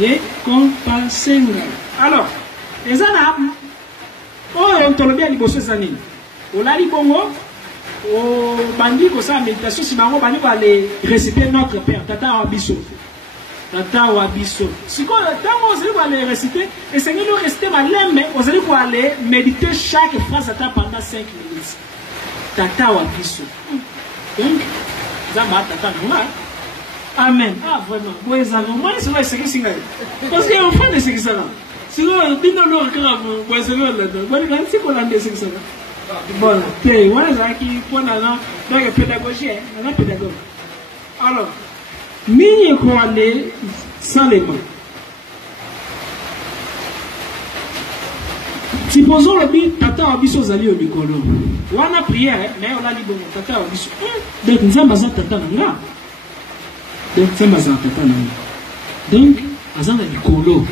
récompenser. Alors, les âmes, on te le bien les bosses années. Au lali bongo, au bandi comme ça, méditation, si bango bandi va aller réciter notre Père, Tata Wabiso. Tata Wabiso. Si quand vous allez aller réciter, et c'est nous rester malin, mais vous allez aller méditer chaque phrase pendant 5 minutes. Tata Wabiso. Donc, Zamba Tata Nouma. Amen. Ah, vraiment. Moi, les amis, moi, c'est vrai, c'est que c'est vrai. Parce qu'il y a un fan de ce qui s'en a. Sinon, il y a un autre grave. Moi, c'est vrai, là-dedans. Moi, il y a un petit peu de ce qui s'en a. Bon, puis, moi, les amis qui font la pédagogie, la pédagogie. Alors, mini quoi aller sans les mains. Supposons le but, Tata Wabiso Zali au Mikolo. On a prié, mais on a dit bon, Tata Wabiso. Donc, nous avons besoin de Tata Nanga. Donc, c'est ma tata Nanga. Donc, Azan a Mikolo.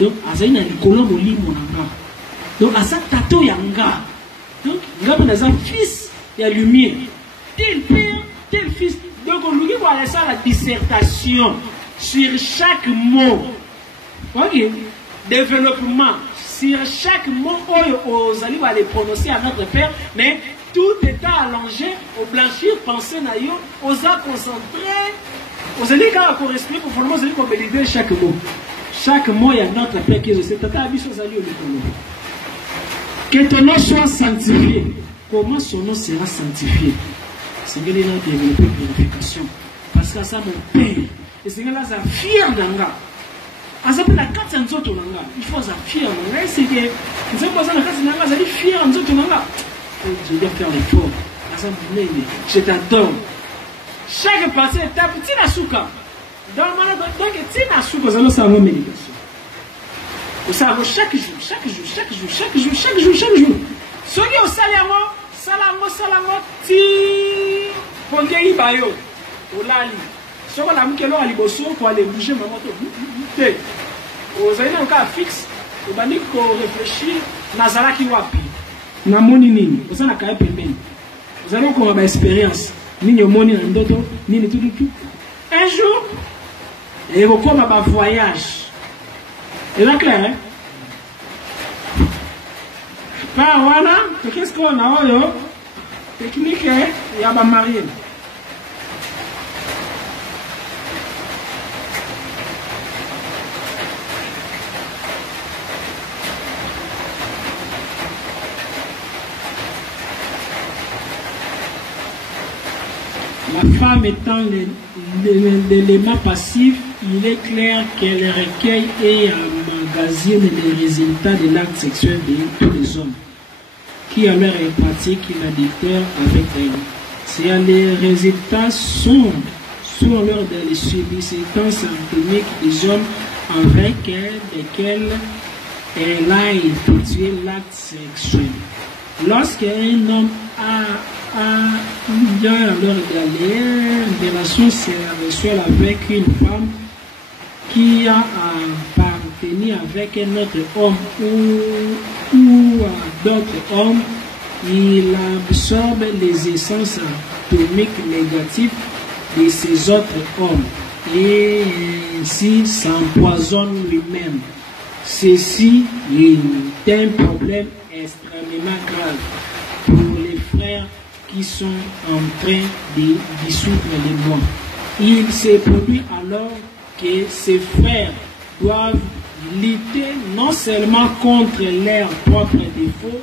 Donc, Azan a Mikolo Moli Monanga. Donc, Azan Tato Yanga. Donc, nous avons un fils, il y a lumière. Tel père, tel fils. Donc, on nous dit voilà ça la dissertation sur chaque mot. Ok? Développement. Sur chaque mot, aux alliés va les prononcer à notre Père, mais tout état allongé, au blanchir, penser naïo, aux a concentré, aux alliés quand on respire, pour former aux alliés qu'on valider chaque mot. Chaque mot, il y a notre Père qui est aussi. Tata Abisso aux alliés au Mikolo. Que ton nom soit sanctifié. Comment son nom sera sanctifié? C'est que les gens développent une purification. Parce que ça, mon Père, et c'est que là, ça fier d'anga. Il faut être fier. C'est que je dois faire l'effort. Je t'adore. Chaque partie est un petit asuka. Donc, petit asuka, vous allez savoir méditation. Vous savez, chaque jour. Ce qui est au salamo, ti pongei bayo. Olali. Ce qu'on a mis que l'on a liboso pour aller bouger ma moto. Vous avez un cas fixe. Vous avez dit qu'on réfléchit. Nazara qui wapi. Namoni nini. Vous avez un cas pembeni. Vous avez encore une expérience. Nini omoni nandoto. Nini tout. Un jour, et vous comme un voyage. Et là clair, hein? Pas voilà. Qu'est-ce qu'on a eu? Technique, il y a un marié. La femme étant l'élément passif, il est clair qu'elle recueille et emmagasine les résultats de l'acte sexuel de tous les hommes qui alors pratiquent l'adultère avec elle. Si les résultats sont lors des sollicitations anatomiques des hommes avec lesquels elle a effectué l'acte sexuel. Lorsqu'un homme a alors des relations sexuelles avec une femme qui a appartenu avec un autre homme ou à d'autres hommes, il absorbe les essences atomiques négatives de ces autres hommes et ainsi s'empoisonne lui-même. Ceci est un problème extrêmement grave pour les frères qui sont en train de dissoudre les mois. Il se produit alors que ces frères doivent lutter non seulement contre leurs propres défauts,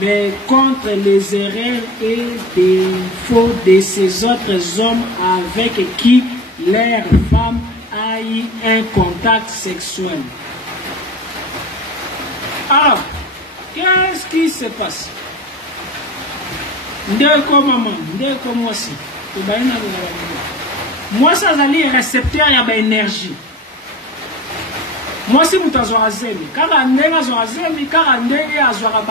mais contre les erreurs et défauts de ces autres hommes avec qui leur femme a eu un contact sexuel. Alors, qu'est-ce qui se passe? Ndeko maman, ndeko moi aussi. Moi ça c'est récepteur il y a énergie. Moi si vous avez zemi, quand on est à zemi, quand on est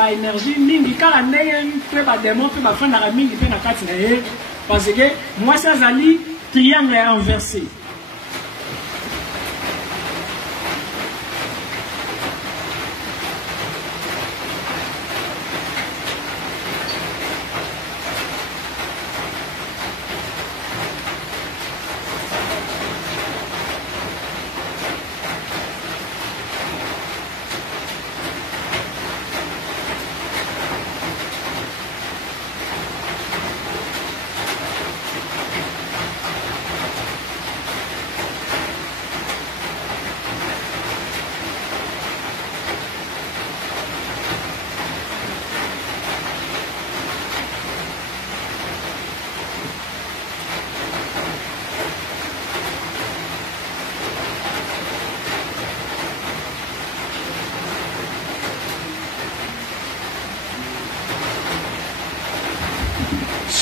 à énergie, mingi, quand on est fait ba démon, fait ba fin na mingi, fait na kati na ye, parce que moi ça c'est triangle inversé.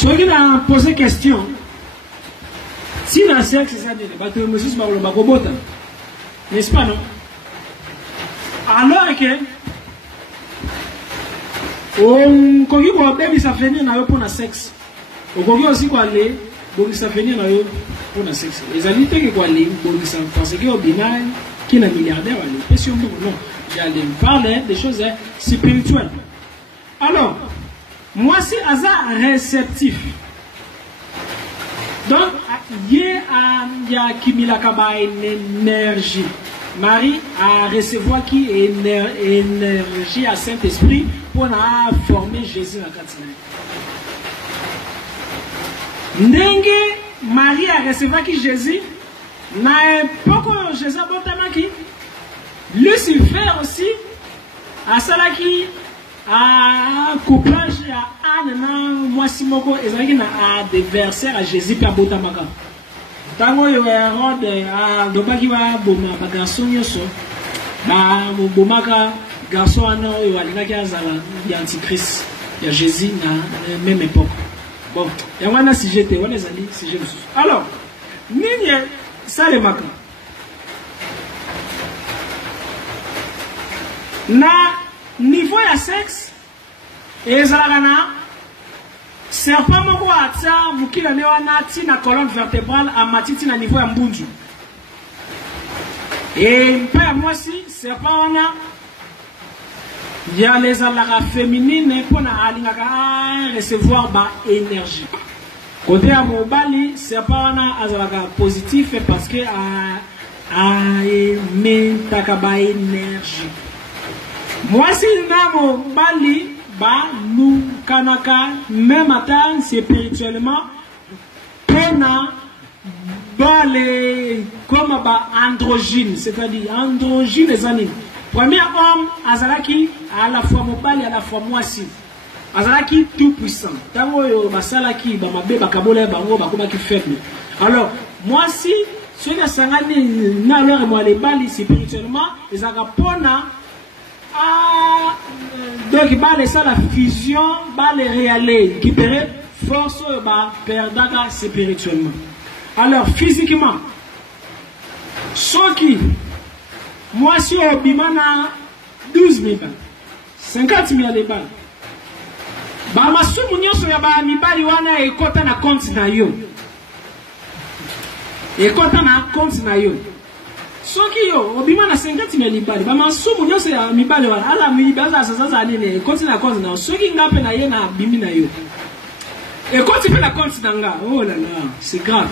Ceux qui ont posé question, si dans le sexe, c'est ça, n'est-ce pas, non? Alors que, on connaît quoi, bébé, ça fait ni na pour le sexe. On connaît aussi quoi aller, donc ça fait ni na pour le sexe. Les amis, t'es quoi aller, donc ça parce que au binaire, qui est milliardaire, aller. Et si on dit non, j'allais parler des choses spirituelles. Alors, moi, c'est hasard réceptif. Donc, il y a qui m'a une énergie. Marie a recevoir qui énergie à Saint-Esprit pour former Jésus à Katina. Ndenge Marie a recevoir qui Jésus n'a pas que Jésus a bon qui Lucifer aussi a cela qui a couplage à Anna moi Simoko et a des versets à Jésus par Botamaka. Tango yo Hérode a dobaki wa boma ba garçon yoso ba bomaka garçon ano yo alingaki azala ya antichrist ya Jésus na même époque. Bon, il y a un sujet, il y a un sujet. Alors, nini ça le maka na niveau ya sexe et zalagana serpent moko atia mukila ne wana ti na colonne vertébrale a matiti na niveau ya mbunju et pas ya moi si serpent wana ya les alaka féminine pour na alingaka recevoir ba énergie côté ya mobali serpent wana azalaka positif parce que a mentaka ba énergie moi si na mobali ba nous kanaka même temps spirituellement pena bale comme ba androgyne c'est-à-dire androgyne les années premier homme azalaki à la fois mobali à la fois moisi azalaki tout puissant tango yo basalaki ba mabe bakabola bango bakomaki faible alors moisi ceux qui sangani na leur moi les bali spirituellement ils agapona donc il va laisser la fusion, va les réaliser, qui peut force va perdre spirituellement. Alors physiquement, ceux qui, moi si au bimana 12 000 balles, 50 000 balles, bah ma soumounion sur la bas mi bali wana et kota na compte na yo, et kota na compte na yo. Soki yo obima na 50 000 libali ba masumu nyose ya mibali wala ala mibaza sasa nene konti na konti na soki ngape na ye na bimi na yo et quand tu fais la compte nanga oh là là c'est grave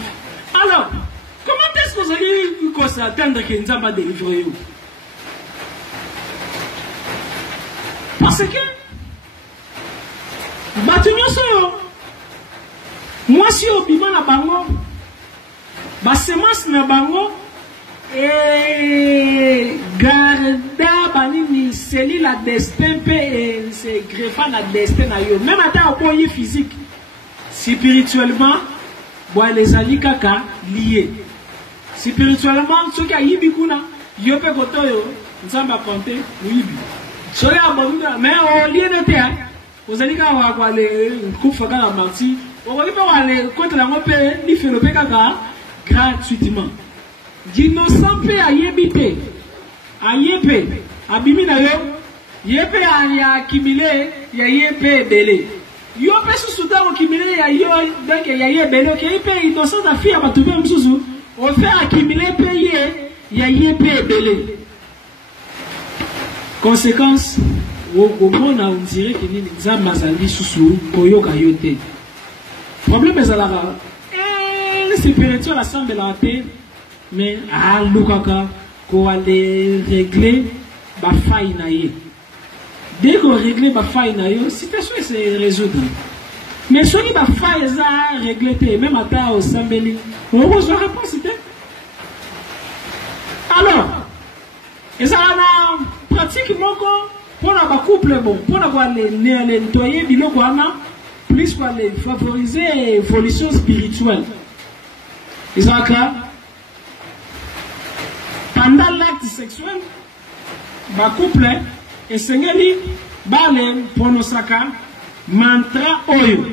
alors comment est-ce que vous allez qu'on s'attendre que Nzamba délivre yo parce que batu nyose yo moi si obima na bango ba semence na bango et garda banini c'est la destin et c'est greffant la destin na yo même à au point physique spirituellement bon les ali kaka liés spirituellement ce qui a yibi kuna yo pe koto yo nzamba compter yibi so ya bonga mais au lieu de terre vous allez ka wa le kufa kala marti on va pas aller contre la mope ni fait le kaka gratuitement d'innocent pe ayebite ayepe abimi na yo yepe ya kimile ya yepe bele yo pe susuda o kimile ya yo donc ya yebele ke yepe innocent da fille ba tuve msusu o fait akimile pe ye ya yepe bele conséquence au komona on dirait que ni nzamba zali susu koyoka yote problème ezalaka spirituel assemble la paix mais à l'oukaka qu'on va les régler ba faille na ye dès qu'on règle ba faille na yo situation c'est résoudre mais si on ba faille ça régler même à ta au sambeli on reçoit réponse alors et ça na pratiquement pour la couple bon pour avoir les nettoyer biloko ana plus pour les favoriser évolution spirituelle Isaac pendant l'acte sexuel, ba couple et sengeli ba le pronosaka mantra oyo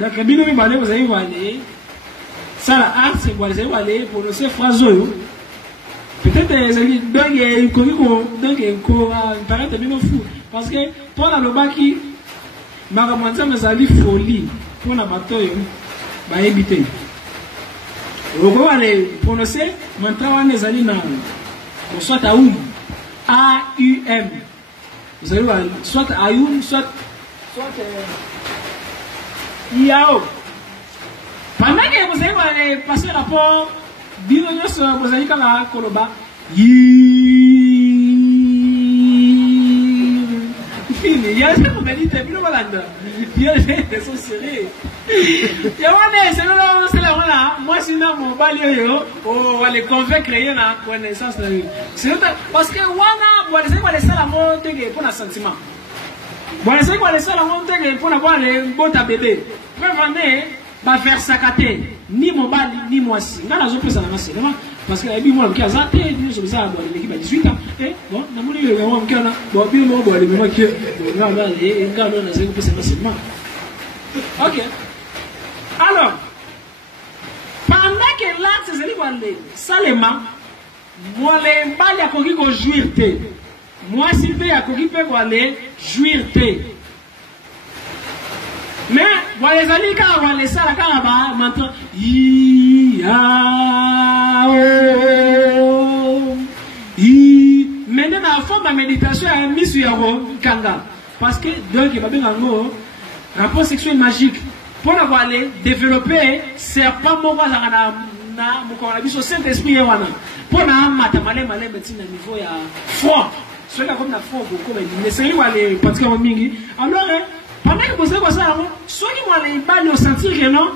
Donc, bino mi bale vous allez aller. Ça la art c'est quoi? Vous allez aller pour le ces phrases. Peut-être donc il donc il paraît tellement fou parce que pour la loba qui m'a commencé mes avis folie pour la bataille va éviter. Vous allez prononcer maintenant les amis na soit aum A-U-M. Vous allez voir soit aum soit Iao. Pendant que vous allez passer rapport, vous allez quand la Koloba. Il y a des modalités, il y a des sons serrés. Il y a c'est là, moi sinon mon balai, on va les convaincre créer la connaissance. Parce que on va laisser la montée pour le sentiment. On va laisser la montée pour avoir les bottes à bébé. Prévenez, va faire sacater ni mon bal ni moi si. Dans la zone plus à la masse, parce que moi qui a zaté, nous sommes ça dans l'équipe à 18 ans. Et bon, dans mon livre, on va bon, bien bon, bon, les moments que on va aller, et quand on a zéro plus à la masse. Ok. Alors, pendant que là, c'est celui qui va aller, salement, moi les balles à coquille qu'on jouir té. Moi si tu as coquille peut aller jouir té. Mais, voilà les amis, quand on va laisser la caraba, maintenant, maintenant, la forme de méditation est mise sur Kanga. Parce que, donc, il va bien avoir rapport sexuel magique. Pour avoir développé, c'est pas moi, au Saint-Esprit, pour la matamale, médecine à niveau fort. Cela comme la fort, beaucoup, mais c'est lui qui va aller pratiquer au mingi. Alors, pendant que vous avez ça, ceux qui vont aller bas, ils sentir que non,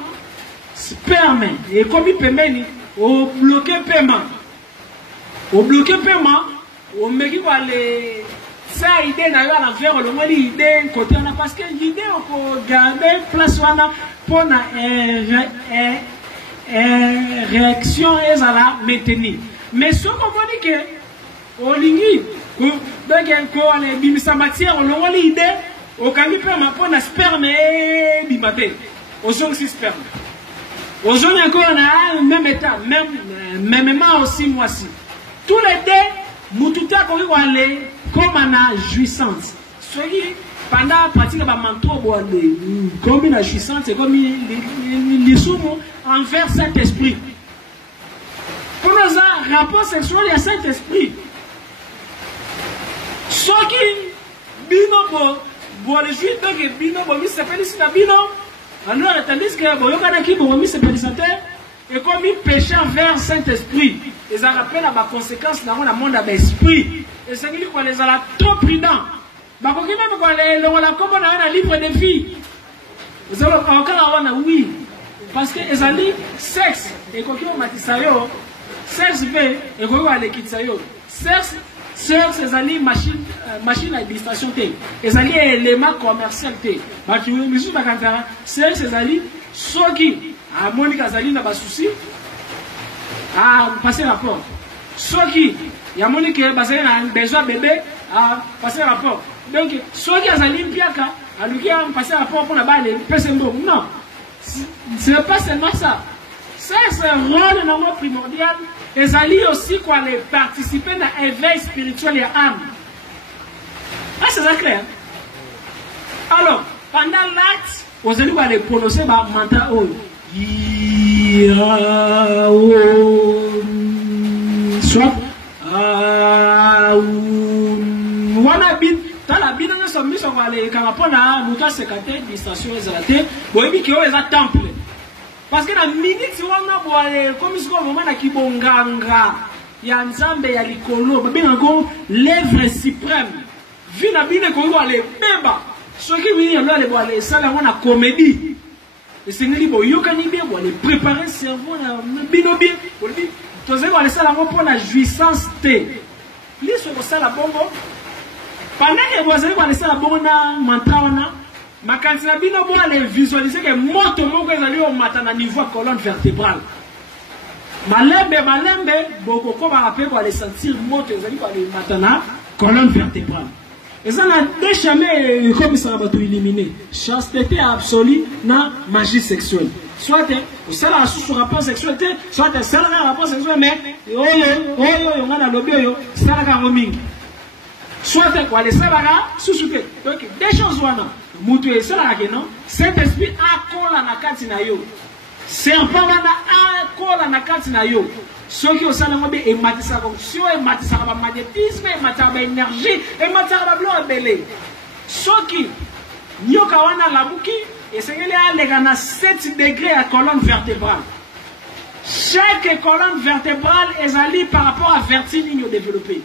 sperme, et comme il permet, au bloquer paiement. Au bloquer paiement, au mec qui va aller. Ça, idée d'ailleurs à l'enfer, le moins l'idée côté, parce que l'idée, on peut garder place pour la réaction et ça la maintenir. Mais ce qu'on va dire que, au lingui, donc, les bimisa matière, on a l'idée. Au calibre, on a sperme et bimaté. Au jaune, c'est sperme. Au jaune, encore, on a le même état, même aussi, moi aussi. Tous les deux, Moutouta, comme on a jouissance. Soyez, pendant la pratique de manteau, comme la jouissance, c'est comme les sous envers Saint-Esprit. Pour nos rapports sexuels, il y a Saint-Esprit. Ceux qui, binobo, bon, les juifs, donc, bino, bon, il s'appelle ici la bino. Alors, tandis que, bon, il bon, il s'appelle ici et comme il péchait envers Saint-Esprit, ils en rappellent à ma conséquence dans le monde d'esprit. Et c'est lui qu'on les a trop prudents. Bah, quand même, quand on a comme on a un livre de vie, ils ont encore un oui. Parce que ils ont dit sexe, et quand on m'a dit ça, sexe V, et quand on a dit ça, sexe. C'est une machine à administration. C'est un élément commercial. C'est ceux qui, à Monica Zali, n'a pas de souci, à passer rapport. Ceux qui, il y a Monica qui a besoin de bébé, à passer rapport. Donc, ceux qui ont un piaka, à lui qui a passé rapport pour la balle, non. Ce n'est pas seulement ça. C'est un rôle normalement primordial. Et ça lit aussi qu'on allait participer à l'éveil spirituel et âme. Ah, c'est ça clair. Alors, pendant l'acte, vous allez prononcer le mantra soit dans la Bible, nous sommes mis sur les carapona, nous avons sécaté, distation, exalté, vous avez dit qu'il y a un temple. Parce que la minute, si on a comme si on a qui bonganga, il y a un zambe, il y a l'icolo, il y a l'œuvre suprême. Vu la Bible, qu'on va les béba. Ceux qui viennent là, les salles, on a comédie. Le Seigneur dit, bon, il y a les préparer le cerveau, bien, bien. Tu sais, les salles, pour la jouissance, les sur le salle à bongo. Pendant que vous allez laisser la bonne mantra, ma candidature bino pour aller visualiser que moto moko ezali au matin na niveau colonne vertébrale. Malembe boko ko ba rappel pour aller sentir moto ezali pour aller matin na colonne vertébrale. Et ça n'a jamais comme ça va tout éliminer. Chasteté absolue na magie sexuelle. Soit c'est la sous rapport sexuel, soit c'est le rapport sexuel, mais on a la lobby, c'est la caroming. Soit quoi les salaga sous-souté. Donc des choses voilà. Moutou et cela non. Cet esprit a cola na katina yo. Serpent wana a cola na katina yo. Ceux qui ont ça et matissa fonction et matissa magnétisme et matissa énergie et matissa blanc belé. Ceux qui nyoka wana labuki et c'est qu'il y a les gars 7 degrés à colonne vertébrale. Chaque colonne vertébrale est alliée par rapport à vertige développée.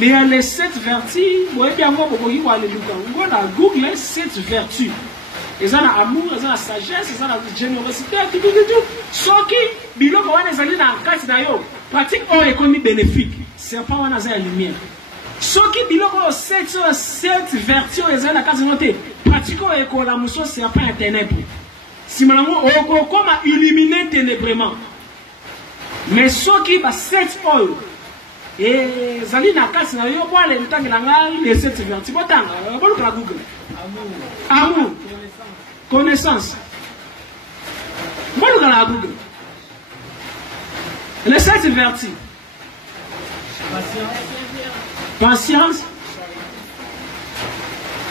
Mais les 7 vertus, vous voyez bien, on a Google 7 vertus. Ils ont l'amour, ils ont la sagesse, ils ont la générosité, tout. Ce qui, bilo quand on est allé dans le cadre d'ailleurs, pratique hors économie bénéfique. C'est pas on a la lumière. Ce qui, bilo quand on 7 vertus, ils ont la case notée. Pratique hors économie, la mousson, c'est pas un ténèbre. Si maintenant, on comme à illuminer ténébrement. Mais ce qui va 7 hors. Et Zali na kasi na yo boile ntangi na ngai les 7 vertus botanga bolu ka Google amour connaissance bolu ka Google les 7 vertus patience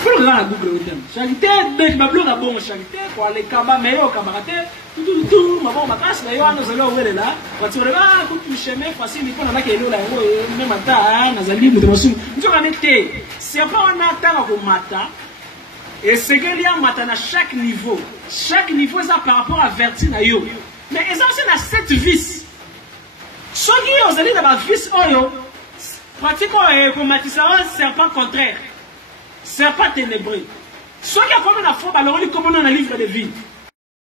bolu ka Google item charité de bablo ka bon charité pour les kaba meyo kabarate tout ma bon ma casse na yo ano zalo wele la watsore ba ku chemin facile il faut na ke lo la ngo même mata na zali mutu masu njoka nete c'est pas on attend ko mata et c'est que il y a mata na chaque niveau ça par rapport à vertu na yo mais ils ont na 7 vices ceux qui ont zali na ba vice oyo pratiquement ko matisa serpent contraire serpent ténébreux ceux qui a comme la foi alors ils comme dans le livre de vie